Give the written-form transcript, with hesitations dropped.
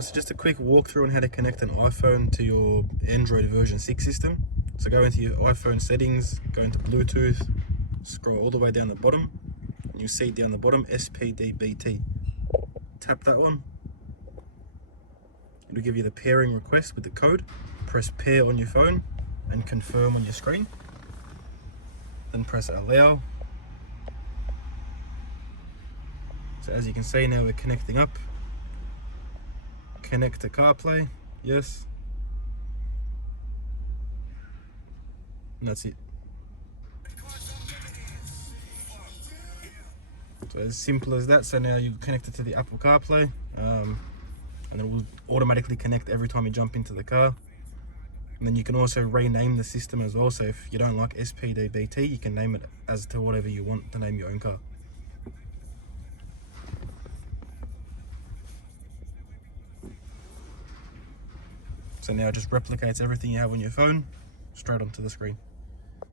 Alright, so just a quick walkthrough on how to connect an iPhone to your Android version 6 system. So go into your iPhone settings, go into Bluetooth, scroll all the way down the bottom, and you see down the bottom SPDBT. Tap that one. It'll give you the pairing request with the code. Press pair on your phone and confirm on your screen. Then press allow. So as you can see now we're connecting up. Connect to CarPlay, yes. And that's it. So as simple as that. So now you connect it to the Apple CarPlay, and it will automatically connect every time you jump into the car. And then you can also rename the system as well. So if you don't like SPDBT, you can name it as to whatever you want to name your own car. So now it just replicates everything you have on your phone straight onto the screen.